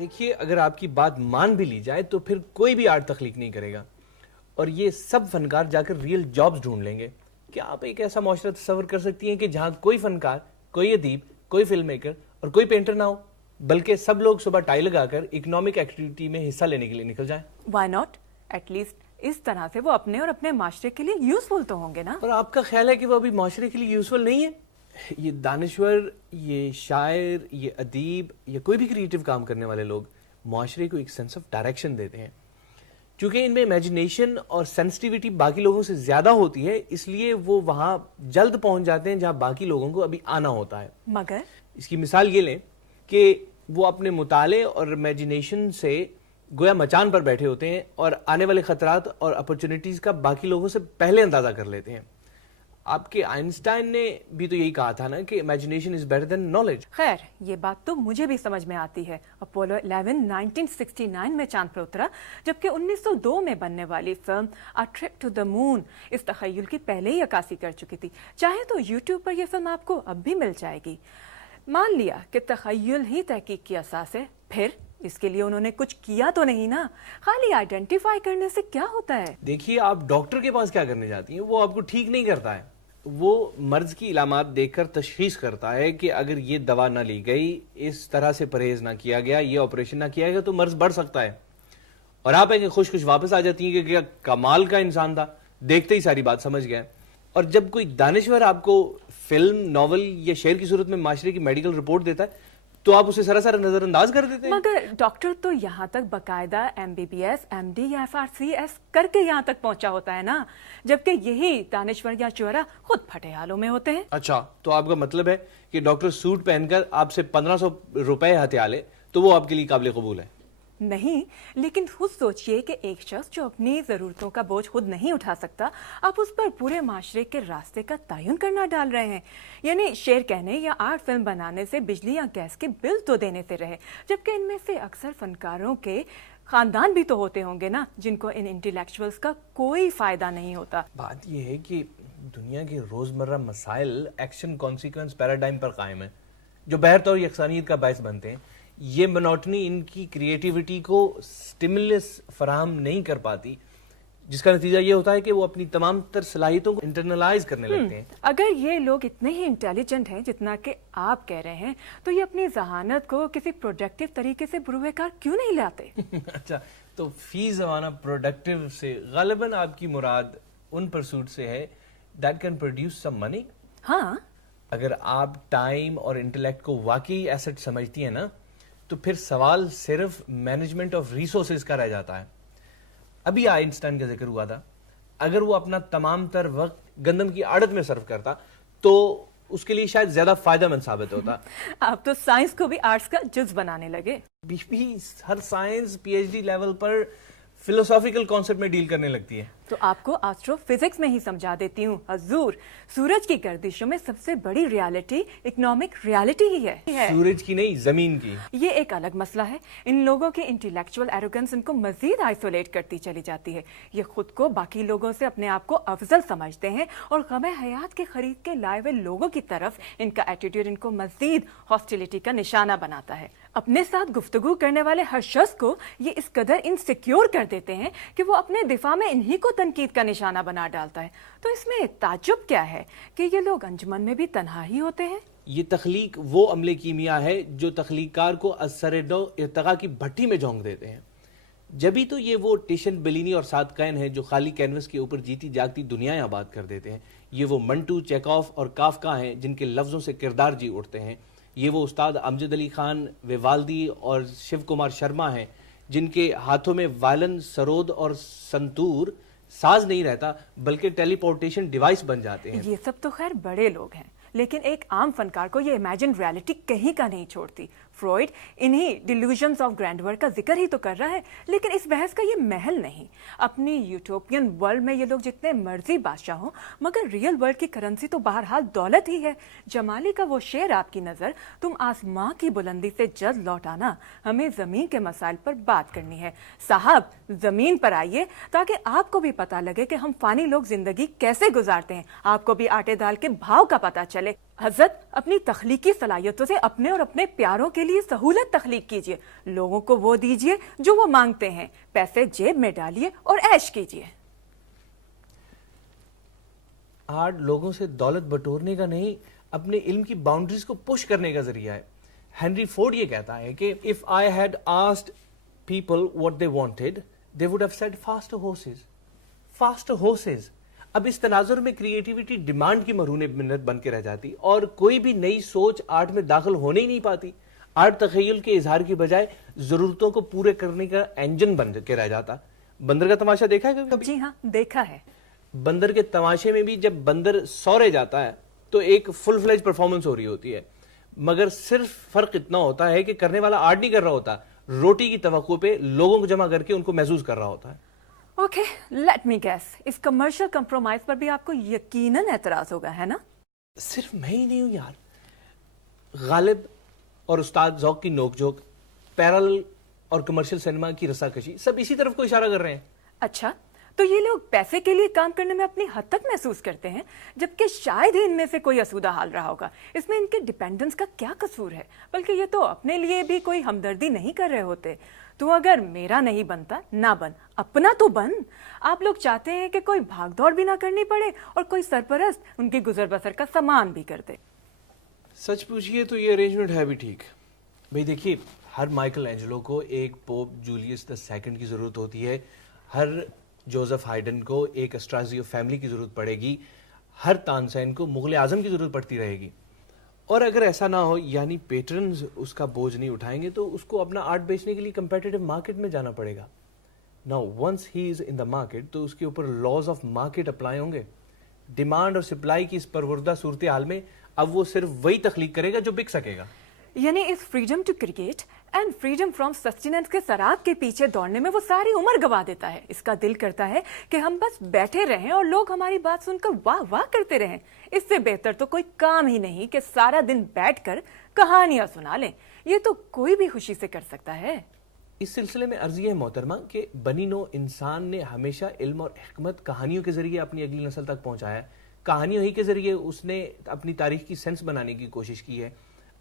دیکھیے اگر آپ کی بات مان بھی لی جائے تو پھر کوئی بھی آرٹ تخلیق نہیں کرے گا اور یہ سب فنکار جا کر ریئل جابز ڈھونڈ لیں گے. کیا آپ ایک ایسا معاشرہ تصور کر سکتی ہیں کہ جہاں کوئی فنکار, کوئی ادیب, کوئی فلم میکر اور کوئی پینٹر نہ ہو, بلکہ سب لوگ صبح ٹائی لگا کر اکنامک ایکٹیویٹی میں حصہ لینے کے لیے نکل جائیں؟ Why not? ایٹ لیسٹ اس طرح سے وہ اپنے اور اپنے معاشرے کے لیے یوزفل تو ہوں گے نا. اور آپ کا خیال ہے کہ وہ ابھی معاشرے کے لیے یوزفل نہیں ہے؟ یہ دانشور, یہ شاعر, یہ ادیب یا کوئی بھی کریٹو کام کرنے والے لوگ معاشرے کو ایک سینس آف ڈائریکشن دیتے ہیں. چونکہ ان میں امیجنیشن اور سینسٹیوٹی باقی لوگوں سے زیادہ ہوتی ہے, اس لیے وہ وہاں جلد پہنچ جاتے ہیں جہاں باقی لوگوں کو ابھی آنا ہوتا ہے. مگر اس کی مثال یہ لیں کہ وہ اپنے مطالعے اور امیجنیشن سے گویا مچان پر بیٹھے ہوتے ہیں اور آنے والے خطرات اور اپرچونٹیز کا باقی لوگوں سے پہلے اندازہ کر لیتے ہیں. آپ کے آئنسٹائن نے بھی تو یہی کہا تھا نا کہ imagination is better than knowledge. خیر یہ بات تو مجھے بھی سمجھ میں آتی ہے. اپولو 11 1969 میں چاند پر اترا, جبکہ 1902 میں بننے والی film A Trip to the Moon اس تخیل کی پہلے ہی عکاسی کر چکی تھی. چاہے تو یوٹیوب پر یہ فلم آپ کو اب بھی مل جائے گی. مان لیا کہ تخیل ہی تحقیق کی اساس ہے, پھر اس کے لیے انہوں نے کچھ کیا تو نہیں نا. خالی آئیڈینٹیفائی کرنے سے کیا ہوتا ہے؟ دیکھیے آپ ڈاکٹر کے پاس کیا کرنے جاتی ہیں, وہ آپ کو ٹھیک نہیں کرتا ہے. وہ مرض کی علامات دیکھ کر تشخیص کرتا ہے کہ اگر یہ دوا نہ لی گئی, اس طرح سے پرہیز نہ کیا گیا, یہ آپریشن نہ کیا گیا تو مرض بڑھ سکتا ہے. اور آپ ہیں کہ خوش خوش واپس آ جاتی ہیں کہ کیا کمال کا انسان تھا, دیکھتے ہی ساری بات سمجھ گئے. اور جب کوئی دانشور آپ کو فلم, ناول یا شعر کی صورت میں معاشرے کی میڈیکل رپورٹ دیتا ہے تو آپ اسے سراسر نظر انداز کر دیتے ہیں. مگر ڈاکٹر تو یہاں تک باقاعدہ MBBS, MD یا FRCS کر کے یہاں تک پہنچا ہوتا ہے نا, جبکہ یہی دانشور یا شعرا خود پھٹے حالوں میں ہوتے ہیں. اچھا, تو آپ کا مطلب ہے کہ ڈاکٹر سوٹ پہن کر آپ سے 1500 روپے ہتھیا لے تو وہ آپ کے لیے قابل قبول ہے؟ نہیں, لیکن خود سوچئے کہ ایک شخص جو اپنی ضرورتوں کا بوجھ خود نہیں اٹھا سکتا, آپ اس پر پورے معاشرے کے راستے کا تعین کرنا ڈال رہے ہیں. یعنی شعر کہنے یا آرٹ فلم بنانے سے بجلی یا گیس کے بل تو دینے سے رہے, جبکہ ان میں سے اکثر فنکاروں کے خاندان بھی تو ہوتے ہوں گے نا جن کو ان انٹلیکچوئلز کا کوئی فائدہ نہیں ہوتا. بات یہ ہے کہ دنیا کے روزمرہ مسائل ایکشن کانسیکوینس پیراڈائم پر قائم ہیں جو بہرطور یکسانیت کا باعث بنتے ہیں. یہ منوٹنی ان کی کریٹیوٹی کو سٹیمولس فراہم نہیں کر پاتی, جس کا نتیجہ یہ ہوتا ہے کہ وہ اپنی تمام تر صلاحیتوں کو انٹرنلائز کرنے لگتے ہیں. اگر یہ لوگ اتنے ہی انٹیلیجنٹ ہیں جتنا کہ آپ کہہ رہے ہیں, تو یہ اپنی ذہانت کو کسی پروڈکٹیو طریقے سے بروئے کار کیوں نہیں لاتے؟ اچھا, تو فی زمانہ پروڈکٹیو سے غالباً آپ کی مراد ان پرسوٹ سے ہے دیٹ کین پروڈیوس سم منی. ہاں, اگر آپ ٹائم اور انٹلیکٹ کو واقعی ایسٹ سمجھتی ہیں نا, تو پھر سوال صرف مینجمنٹ آف ریسورسز کا رہ جاتا ہے. ابھی آئنسٹائن کا ذکر ہوا تھا, اگر وہ اپنا تمام تر وقت گندم کی آڑت میں صرف کرتا تو اس کے لیے شاید زیادہ فائدہ مند ثابت ہوتا. آپ تو سائنس کو بھی آرٹس کا جز بنانے لگے. ہر سائنس PhD لیول پر فلسافیکل کانسیپٹ میں ڈیل کرنے لگتی ہے. تو آپ کو آسٹرو فزکس میں ہی سمجھا دیتی ہوں. حضور, سورج کی گردشوں میں سب سے بڑی ریالٹی اکنامک ریالٹی ہی ہے. سورج کی نہیں, زمین کی. یہ ایک الگ مسئلہ ہے. ان لوگوں کی انٹلیکچوئل ایروگنس ان کو مزید آئسولیٹ کرتی چلی جاتی ہے. یہ خود کو باقی لوگوں سے اپنے آپ کو افضل سمجھتے ہیں اور غم حیات کے خرید کے لائے ہوئے لوگوں کی طرف ان کا ایٹیٹیوڈ ان کو مزید ہاسٹیلٹی کا نشانہ بناتا ہے. اپنے ساتھ گفتگو کرنے والے ہر شخص کو یہ اس قدر انسیکیور کر دیتے ہیں کہ وہ اپنے دفاع میں انہی کو تنقید کا نشانہ بنا ڈالتا ہے. تو اس میں تعجب کیا ہے کہ یہ لوگ انجمن میں بھی تنہا ہی ہوتے ہیں. یہ تخلیق وہ عمل کیمیا ہے جو تخلیق کار کو اثر نو ارتقا کی بھٹی میں جھونک دیتے ہیں. جبھی تو یہ وہ ٹیشن بلینی اور سعد کین ہیں جو خالی کینوس کے اوپر جیتی جاگتی دنیایں آباد کر دیتے ہیں. یہ وہ منٹو, چیکوف اور کافکا ہیں جن کے لفظوں سے کردار جی اٹھتے ہیں. یہ وہ استاد امجد علی خان, ویوالدی اور شیو کمار شرما ہیں جن کے ہاتھوں میں وائلن, سرود اور سنتور ساز نہیں رہتا بلکہ ٹیلی پورٹیشن ڈیوائس بن جاتے ہیں. یہ سب تو خیر بڑے لوگ ہیں, لیکن ایک عام فنکار کو یہ امیجن ریالٹی کہیں کا نہیں چھوڑتی. فرائڈ انہی ڈیلیوژنز آف گرینڈور کا ذکر ہی تو کر رہا ہے, لیکن اس بحث کا یہ محل نہیں. اپنی یوٹوپین ورلڈ میں یہ لوگ جتنے مرضی بادشاہ ہوں, مگر ریئل ورلڈ کی کرنسی تو بہرحال دولت ہی ہے. جمالی کا وہ شعر آپ کی نظر, تم آسماں کی بلندی سے جلد لوٹ آنا, ہمیں زمین کے مسائل پر بات کرنی ہے. صاحب زمین پر آئیے تاکہ آپ کو بھی پتہ لگے کہ ہم فانی لوگ زندگی کیسے گزارتے ہیں, آپ کو بھی آٹے دال کے بھاؤ کا پتہ چلے. حضرت اپنی تخلیقی صلاحیتوں سے اپنے اور اپنے پیاروں کے لیے سہولت تخلیق کیجیے. لوگوں کو وہ دیجیے جو وہ مانگتے ہیں. پیسے جیب میں ڈالیے اور عیش کیجیے. آرٹ لوگوں سے دولت بٹورنے کا نہیں، اپنے علم کی باؤنڈریز کو پش کرنے کا ذریعہ ہے. ہینری فورڈ یہ کہتا ہے کہ if I had asked people what they wanted, they would have said faster horses. faster horses. اب اس تناظر میں کریٹیوٹی ڈیمانڈ کی مرہون منت بن کے رہ جاتی اور کوئی بھی نئی سوچ آرٹ میں داخل ہونے ہی نہیں پاتی. آرٹ تخیل کے اظہار کی بجائے ضرورتوں کو پورے کرنے کا انجن بن کے رہ جاتا. بندر کا تماشا دیکھا ہے کبھی؟ جی ہاں، دیکھا ہے. بندر کے تماشے میں بھی جب بندر سورے جاتا ہے تو ایک فل فلیج پرفارمنس ہو رہی ہوتی ہے، مگر صرف فرق اتنا ہوتا ہے کہ کرنے والا آرٹ نہیں کر رہا ہوتا، روٹی کی توقع پہ لوگوں کو جمع کر کے ان کو محسوس کر رہا ہوتا ہے. اوکے لیٹ می گیس، اس کمرشل کمپرومائز پر بھی آپ کو یقیناً اعتراض ہوگا، ہے نا؟ صرف میں ہی نہیں ہوں یار، غالب اور استاد ذوق کی نوک جھوک، پیرل اور کمرشل سینما کی رساکشی سب اسی طرف کو اشارہ کر رہے ہیں. اچھا، تو یہ لوگ پیسے کے لیے کام کرنے میں اپنی حد تک محسوس کرتے ہیں، جبکہ شاید ہی ان میں سے کوئی اسودہ حال رہا ہوگا. اس میں ان کے ڈیپینڈنس کا کیا قصور ہے؟ بلکہ یہ تو اپنے لیے بھی کوئی ہمدردی نہیں کر رہے ہوتے. تو اگر میرا نہیں بنتا نہ بن، اپنا تو بن. آپ لوگ چاہتے ہیں کہ کوئی بھاگ دوڑ بھی نہ کرنی پڑے اور کوئی سرپرست ان کی گزر بسر کا سامان بھی کر دے. سچ پوچھئے تو یہ ارینجمنٹ ہے بھی ٹھیک. بھئی دیکھیے، ہر مائیکل اینجلو کو ایک پوپ جولیس II کی ضرورت ہوتی ہے، ہر جوزف ہائیڈن کو ایک اسٹرازیو فیملی کی ضرورت پڑے گی، ہر تانسین کو مغل اعظم کی ضرورت پڑتی رہے گی. اور اگر ایسا نہ ہو، یعنی پیٹرنز اس کا بوجھ نہیں اٹھائیں گے، تو اس کو اپنا آرٹ بیچنے کے لیے کمپیٹیٹو مارکیٹ میں جانا پڑے گا. Now once he is in the market تو اس کے اوپر لاز آف مارکیٹ اپلائی ہوں گے. ڈیمانڈ اور سپلائی کی اس پروردہ صورتحال میں اب وہ صرف وہی تخلیق کرے گا جو بک سکے گا. یعنی اس freedom to create and freedom from sustenance کے سراب کے پیچھے دوڑنے میں وہ ساری عمر گوا دیتا ہے. اس کا دل کرتا ہے کہ ہم بس بیٹھے رہیں اور لوگ ہماری بات سن کر واہ واہ کرتے رہیں. اس سے بہتر تو کوئی کام ہی نہیں کہ سارا دن بیٹھ کر کہانیاں سنا لیں. یہ تو کوئی بھی خوشی سے کر سکتا ہے. اس سلسلے میں عرض یہ ہے محترمہ کہ بنی نوع انسان نے ہمیشہ علم اور حکمت کہانیوں کے ذریعے اپنی اگلی نسل تک پہنچایا. کہانیوں ہی کے ذریعے اس نے اپنی تاریخ کی سینس بنانے کی کوشش کی ہے،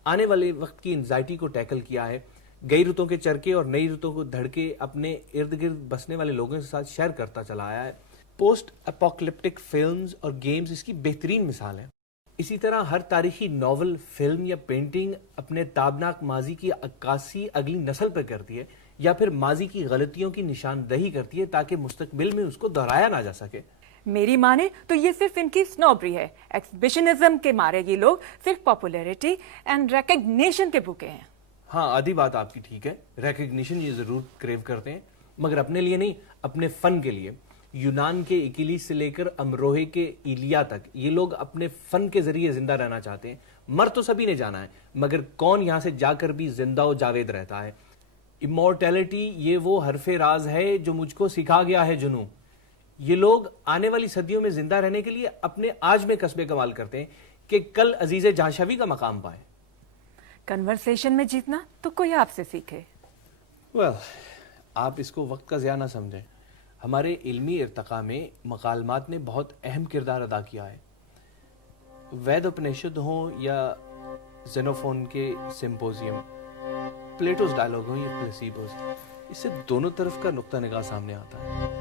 آنے والے وقت کی انزائٹی کو ٹیکل کیا ہے، گئی رتوں کے چرکے اور نئی رتوں کو دھڑکے اپنے ارد گرد بسنے والے لوگوں کے ساتھ شیئر کرتا چلا آیا ہے. پوسٹ اپوکلپٹک فلمز اور گیمز اس کی بہترین مثال ہیں. اسی طرح ہر تاریخی ناول، فلم یا پینٹنگ اپنے تابناک ماضی کی عکاسی اگلی نسل پر کرتی ہے یا پھر ماضی کی غلطیوں کی نشاندہی کرتی ہے تاکہ مستقبل میں اس کو دہرایا نہ جا سکے. میری مانے تو یہ صرف ان کی سنوبری ہے. ایکسبیشنزم کے مارے یہ لوگ صرف پاپولیرٹی اینڈ ریکگنیشن کے بھوکے ہیں. ہاں، آدھی بات آپ کی ٹھیک ہے، ریکگنیشن یہ ضرور کریو کرتے ہیں، مگر اپنے لیے نہیں، اپنے فن کے لیے. یونان کے ایکیلیس سے لے کر امروہے کے ایلیا تک یہ لوگ اپنے فن کے ذریعے زندہ رہنا چاہتے ہیں. مر تو سبھی نے جانا ہے، مگر کون یہاں سے جا کر بھی زندہ و جاوید رہتا ہے؟ امورٹیلٹی یہ وہ حرف راز ہے جو مجھ کو سکھا گیا ہے جنوں. یہ لوگ آنے والی صدیوں میں زندہ رہنے کے لیے اپنے آج میں قصبے کمال کرتے ہیں کہ کل عزیز جہانشوی کا مقام پائے. کنورسیشن میں جیتنا تو کوئی آپ سے سیکھے. آپ اس کو وقت کا ضیاع نہ سمجھیں. ہمارے علمی ارتقاء میں مکالمات نے بہت اہم کردار ادا کیا ہے. وید اپنشد ہوں یا زینوفون کے سمپوزیم، پلیٹوز ڈائلاگ ہوں یا پلیسیبوز، اس سے دونوں طرف کا نقطہ نگاہ سامنے آتا ہے.